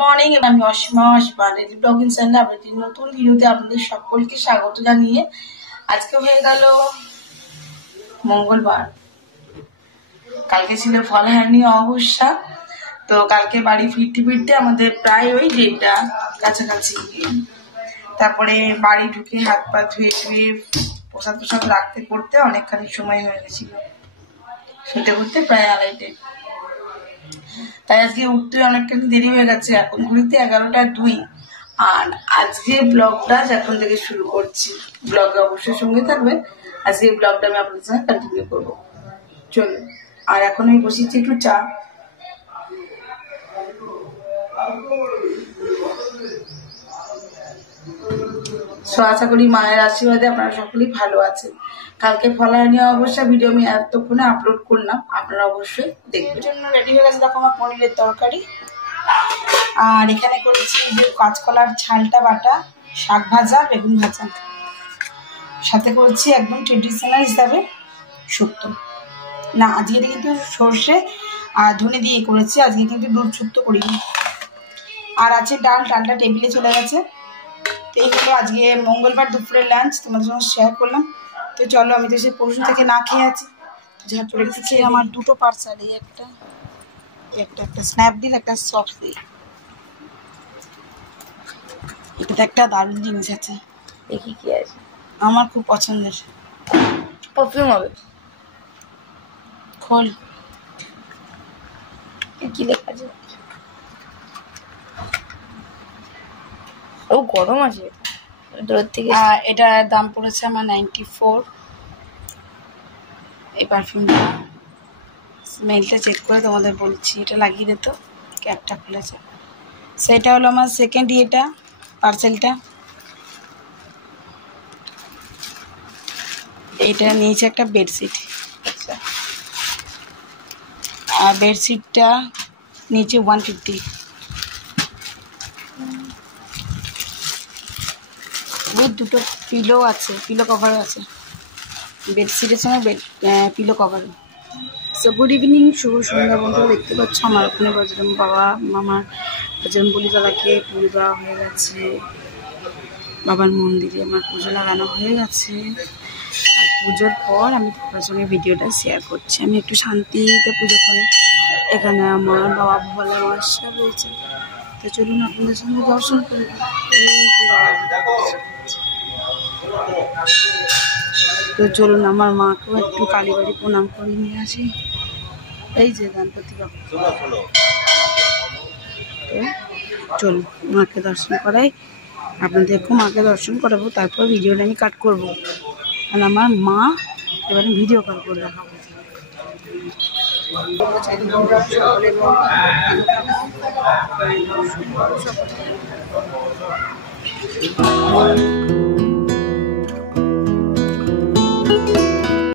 Morning, আমি Asima ready blogging চ্যানেলে আপনাদের নতুন ভিডিওতে আপনাদের সকলকে স্বাগত জানিয়ে আজকে হয়ে গেল মঙ্গলবার। কালকে ছিল ফলহানি অমাবস্যা, তো কালকে বাড়ি ফিরতে ফিরতে আমাদের প্রায় ওই 1:30 কাছাকাছি। তারপরে বাড়ি ঢুকে হাত পা ধুয়ে ধুয়ে প্রসাদ প্রসাদ রাখতে করতে অনেকখানি সময় হয়ে গেছিল, শুতে করতে প্রায় 2:30। তাই আজকে উঠতে অনেকখানি দেরি হয়ে গেছে, এখন ঘুরতে 11টা 2। আর আজকে ব্লগটা এখন থেকে শুরু করছি। ব্লগে অবশ্যই সঙ্গে থাকবে। আজকে ব্লগটা আমি আপনাদের সঙ্গে কন্টিনিউ করবো, চলুন। আর এখন আমি বসেছি একটু চা। আশা করি মায়ের আশীর্বাদে আপনারা সকলেই ভালো আছেন। কালকে ফলহানি অমাবস্যা ভিডিও আমি এতক্ষণে আপলোড করলাম, আপনারা অবশ্যই দেখবেন। জন্য রেডি হয়ে গেছে দেখো আমার পনিরের তরকারি। আর এখানে করেছি যে কাঁচকলার ছালটা বাটা, শাক ভাজা, বেগুন ভাজা, সাথে করেছি একদম ট্রেডিশনাল হিসাবে শুক্তো। না, আজকে কিন্তু সর্ষে আর ধনে দিয়ে করেছি, আজকে কিন্তু দুধ শুক্তো করিনি। আর আছে ডালটা টেবিলে চলে গেছে। তো এই হলো আজকে মঙ্গলবার দুপুরের লাঞ্চ, তোমাদের সঙ্গে শেয়ার করলাম। তো চলো, আমি তো সে পরশু থেকে না খেয়ে আছি, ঝাঁটপড়ে খেয়ে আমার দুটো পার্সেল, এই একটা স্ন্যাপডিল, একটা সফটলি। এটাতে একটা দারুণ জিনিস আছে, দেখি কি আছে। আমার খুব পছন্দের পারফিউম হবে। খোল, কি লেখা আছে? ও গরম আছে দূর থেকে। এটার দাম পড়েছে আমার 94। এই পারফিউমটা স্মেলটা চেক করে তোমাদের বলছি। এটা লাগিয়ে দিত, ক্যাপটা খুলেছে। সেটা হলো আমার সেকেন্ড পার্সেলটা। এটা নিয়েছে একটা বেডশিট। আচ্ছা, আর বেডশিটটা নিচে 150। দুটো পিলো আছে, পিলো কভারও আছে। বেডশিটের সঙ্গে পিলো কভারও। সো গুড ইভিনিং, শুভ সন্ধ্যা বন্ধুরা। দেখতে পাচ্ছ আমার ওখানে মামার বজরংবলীতলাকে পুজো দেওয়া হয়ে গেছে। বাবার মন্দিরে আমার পুজো লাগানো হয়ে গেছে। আর পুজোর পর আমি তোমার সঙ্গে ভিডিওটা শেয়ার করছি। আমি একটু শান্তিতে পুজো করি। এখানে আমার বাবা ভোলা বাসা রয়েছে। তো চলুন আপনাদের সঙ্গে দর্শন করি। তো চলুন আমার মাকেও একটু কালীবাড়ি প্রণাম করে নিয়ে আসি। এই যে গণপতি বাবা। তো চলুন মাকে দর্শন করাই, আপনাদেরকেও মাকে দর্শন করাবো। তারপর ভিডিওটা আমি কাট করবো, আর আমার মা এবারে ভিডিও কল করে দেখাবো।